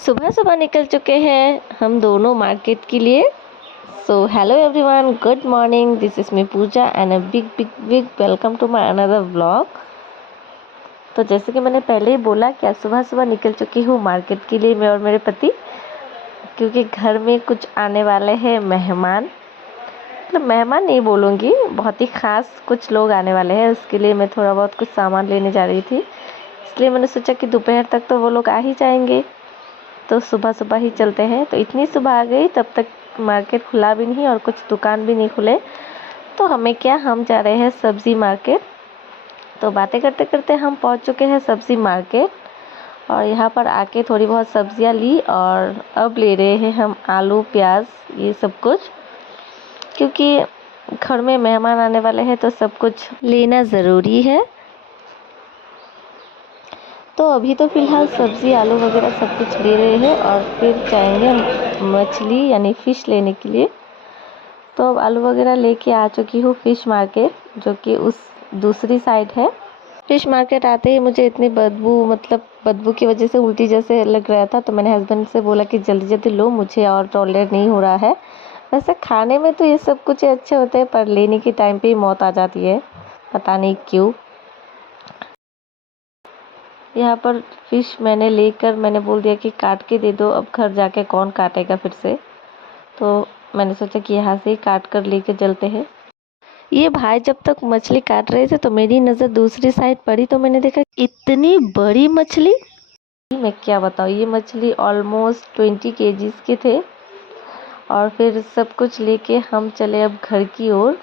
सुबह सुबह निकल चुके हैं हम दोनों मार्केट के लिए। So hello everyone, good morning, this is me Pooja and a big big big welcome to my another vlog. तो जैसे कि मैंने पहले ही बोला कि आज सुबह सुबह निकल चुकी हूँ मार्केट के लिए, मैं और मेरे पति, क्योंकि घर में कुछ आने वाले हैं मेहमान। मतलब मेहमान नहीं बोलूँगी, बहुत ही ख़ास कुछ लोग आने वाले हैं, उसके लिए मैं थोड़ा बहुत कुछ सामान लेने जा रही थी। इसलिए मैंने सोचा कि दोपहर तक तो वो लोग आ ही जाएंगे, तो सुबह सुबह ही चलते हैं। तो इतनी सुबह आ गई, तब तक मार्केट खुला भी नहीं और कुछ दुकान भी नहीं खुले। तो हमें क्या, हम जा रहे हैं सब्ज़ी मार्केट। तो बातें करते करते हम पहुंच चुके हैं सब्ज़ी मार्केट, और यहाँ पर आके थोड़ी बहुत सब्जियां ली, और अब ले रहे हैं हम आलू प्याज ये सब कुछ, क्योंकि घर में मेहमान आने वाले हैं तो सब कुछ लेना ज़रूरी है। तो अभी तो फ़िलहाल सब्ज़ी आलू वगैरह सब कुछ ले रहे हैं, और फिर जाएंगे हम मछली यानी फ़िश लेने के लिए। तो अब आलू वगैरह लेके आ चुकी हूँ फ़िश मार्केट, जो कि उस दूसरी साइड है। फ़िश मार्केट आते ही मुझे इतनी बदबू की वजह से उल्टी जैसे लग रहा था, तो मैंने हस्बैंड से बोला कि जल्दी जल्दी लो, मुझे और टॉलरेट नहीं हो रहा है। वैसे खाने में तो ये सब कुछ अच्छे होते हैं, पर लेने के टाइम पे ही मौत आ जाती है, पता नहीं क्यों। यहाँ पर फ़िश मैंने लेकर मैंने बोल दिया कि काट के दे दो, अब घर जाके कौन काटेगा फिर से। तो मैंने सोचा कि यहाँ से ही काट कर लेके चलते हैं। ये भाई जब तक मछली काट रहे थे तो मेरी नज़र दूसरी साइड पड़ी, तो मैंने देखा इतनी बड़ी मछली, मैं क्या बताऊँ। ये मछली ऑलमोस्ट 20 केजीज़ के थे। और फिर सब कुछ लेके हम चले अब घर की ओर।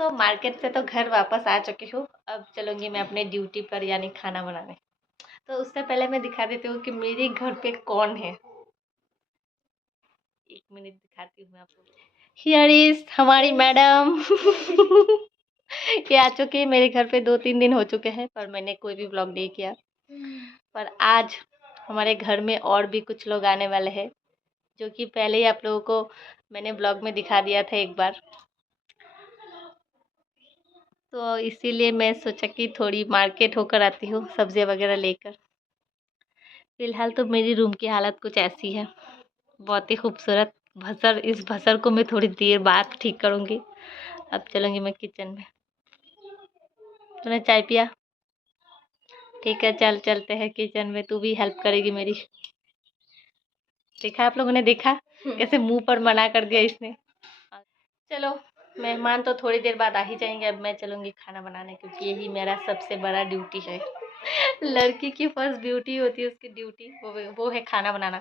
तो मार्केट से तो घर वापस आ चुकी हूँ, अब चलूँगी मैं अपने ड्यूटी पर, यानी खाना बनाने। तो उससे पहले मैं दिखा देती हूँ कि मेरे घर पे कौन है। एक मिनट दिखाती हूँ मैं आपको। हियर इज हमारी मैडम। ये आ चुकी है मेरे घर पे, 2-3 दिन हो चुके हैं, पर मैंने कोई भी व्लॉग नहीं किया। पर आज हमारे घर में और भी कुछ लोग आने वाले हैं, जो कि पहले ही आप लोगों को मैंने व्लॉग में दिखा दिया था एक बार। तो इसीलिए मैं सोचा कि थोड़ी मार्केट होकर आती हूँ सब्ज़ी वगैरह लेकर। फ़िलहाल तो मेरी रूम की हालत कुछ ऐसी है, बहुत ही खूबसूरत भसर। इस भसर को मैं थोड़ी देर बाद ठीक करूँगी। अब चलूँगी मैं किचन में। तूने चाय पिया? ठीक है, चल चलते हैं किचन में, तू भी हेल्प करेगी मेरी। देखा, आप लोगों ने देखा कैसे मुंह पर मना कर दिया इसने। चलो, मेहमान तो थोड़ी देर बाद आ ही जाएंगे, अब मैं चलूँगी खाना बनाने, क्योंकि यही मेरा सबसे बड़ा ड्यूटी है। लड़की की फर्स्ट ड्यूटी होती है, उसकी ड्यूटी वो है खाना बनाना।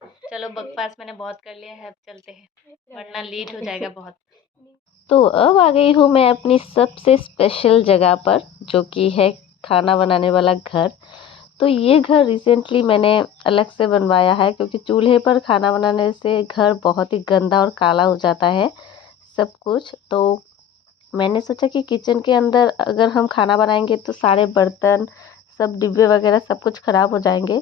चलो, बकवास मैंने बहुत कर लिया है, अब चलते हैं, वरना लेट हो जाएगा बहुत। तो अब आ गई हूँ मैं अपनी सबसे स्पेशल जगह पर, जो कि है खाना बनाने वाला घर। तो ये घर रिसेंटली मैंने अलग से बनवाया है, क्योंकि चूल्हे पर खाना बनाने से घर बहुत ही गंदा और काला हो जाता है सब कुछ। तो मैंने सोचा कि किचन के अंदर अगर हम खाना बनाएंगे तो सारे बर्तन, सब डिब्बे वगैरह सब कुछ ख़राब हो जाएंगे।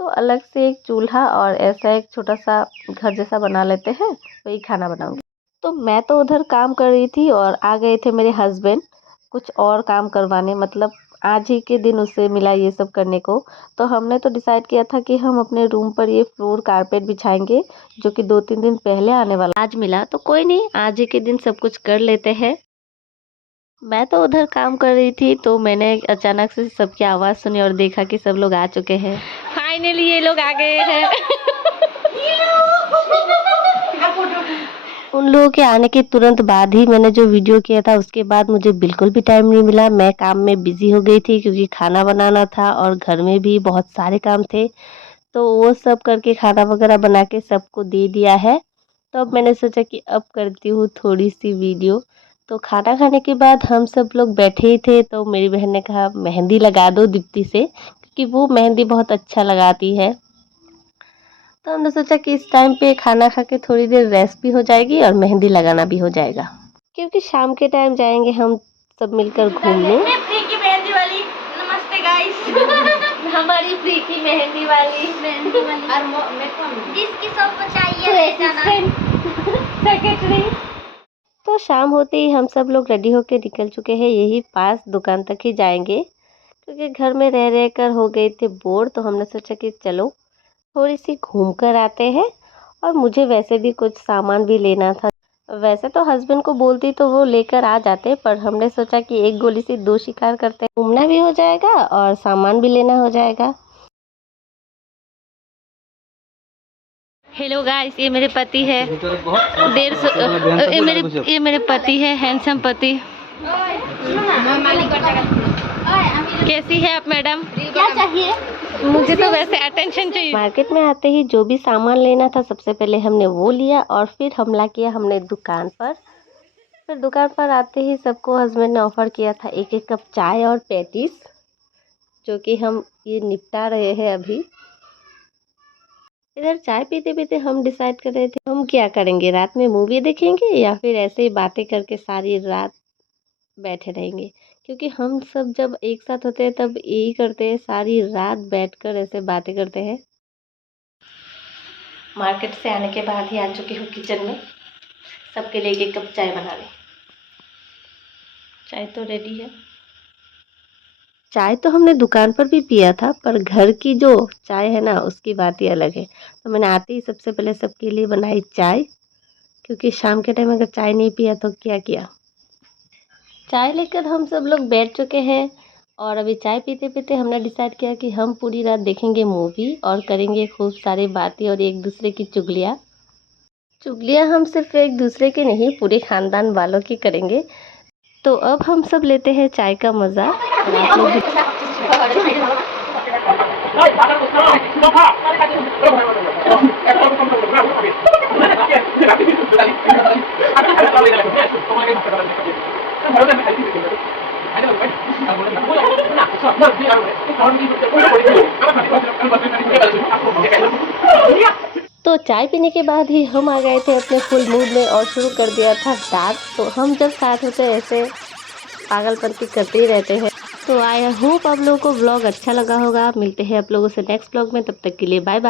तो अलग से एक चूल्हा और ऐसा एक छोटा सा घर जैसा बना लेते हैं, वही खाना बनाऊंगी। तो मैं तो उधर काम कर रही थी, और आ गए थे मेरे हस्बैंड कुछ और काम करवाने, मतलब आज ही के दिन उसे मिला ये सब करने को। तो हमने तो डिसाइड किया था कि हम अपने रूम पर ये फ्लोर कारपेट बिछाएंगे, जो कि 2-3 दिन पहले आने वाला, आज मिला। तो कोई नहीं, आज ही के दिन सब कुछ कर लेते हैं। मैं तो उधर काम कर रही थी, तो मैंने अचानक से सबकी आवाज़ सुनी और देखा कि सब लोग आ चुके हैं। फाइनली ये लोग आ गए हैं। उन लोगों के आने के तुरंत बाद ही मैंने जो वीडियो किया था, उसके बाद मुझे बिल्कुल भी टाइम नहीं मिला। मैं काम में बिज़ी हो गई थी, क्योंकि खाना बनाना था और घर में भी बहुत सारे काम थे। तो वो सब करके खाना वगैरह बना के सबको दे दिया है। तो अब मैंने सोचा कि अब करती हूँ थोड़ी सी वीडियो। तो खाना खाने के बाद हम सब लोग बैठे ही थे, तो मेरी बहन ने कहा मेहंदी लगा दो दीप्ति से, क्योंकि वो मेहंदी बहुत अच्छा लगाती है। तो हमने सोचा कि इस टाइम पे खाना खा के थोड़ी देर रेस्ट भी हो जाएगी और मेहंदी लगाना भी हो जाएगा, क्योंकि शाम के टाइम जाएंगे हम सब मिलकर घूमने। मैं फ्री की मेहंदी वाली। नमस्ते गाइस। हमारी फ्री की मेहंदी वाली और मैं जिसकी सब चाहिए सेक्रेटरी। तो शाम होते ही हम सब लोग रेडी होके निकल चुके हैं, यही पास दुकान तक ही जाएंगे, क्योंकि घर में रह रह कर हो गए थे बोर, तो हमने सोचा कि चलो थोड़ी सी घूम कर आते हैं। और मुझे वैसे भी कुछ सामान भी लेना था। वैसे तो हस्बैंड को बोलती तो वो लेकर आ जाते, पर हमने सोचा कि एक गोली से दो शिकार करते हैं, घूमना भी हो जाएगा और सामान भी लेना हो जाएगा। हेलो गाइस, ये मेरे पति है। ये मेरे पति है, हैंडसम पति। कैसी है आप मैडम? क्या चाहिए? मुझे तो वैसे अटेंशन चाहिए। मार्केट में आते ही जो भी सामान लेना था सबसे पहले हमने वो लिया और फिर हमला किया हमने दुकान पर। फिर दुकान पर आते ही सबको हस्बैंड ने ऑफर किया था एक एक कप चाय और पैटीज, जो कि हम ये निपटा रहे हैं अभी। इधर चाय पीते पीते हम डिसाइड कर रहे थे हम क्या करेंगे, रात में मूवी देखेंगे या फिर ऐसे ही बातें करके सारी रात बैठे रहेंगे। क्योंकि हम सब जब एक साथ होते हैं तब यही करते हैं, सारी रात बैठकर ऐसे बातें करते हैं। मार्केट से आने के बाद ही आ चुकी हूँ किचन में, सबके लिए एक कप चाय बनाने। चाय तो रेडी है। चाय तो हमने दुकान पर भी पिया था, पर घर की जो चाय है ना उसकी बात ही अलग है। तो मैंने आते ही सबसे पहले सबके लिए बनाई चाय, क्योंकि शाम के टाइम अगर चाय नहीं पिया तो क्या किया। चाय लेकर हम सब लोग बैठ चुके हैं और अभी चाय पीते पीते हमने डिसाइड किया कि हम पूरी रात देखेंगे मूवी और करेंगे खूब सारी बातें और एक दूसरे की चुगलियाँ हम सिर्फ एक दूसरे की नहीं पूरे खानदान वालों की करेंगे। तो अब हम सब लेते हैं चाय का मज़ा। और आप लोग तो चाय पीने के बाद ही हम आ गए थे अपने फुल मूड में और शुरू कर दिया था डांस। तो हम जब साथ होते ऐसे पागलपंती करते ही रहते हैं। तो आई होप आप लोगों को व्लॉग अच्छा लगा होगा। मिलते हैं आप लोगों से नेक्स्ट व्लॉग में, तब तक के लिए बाय बाय।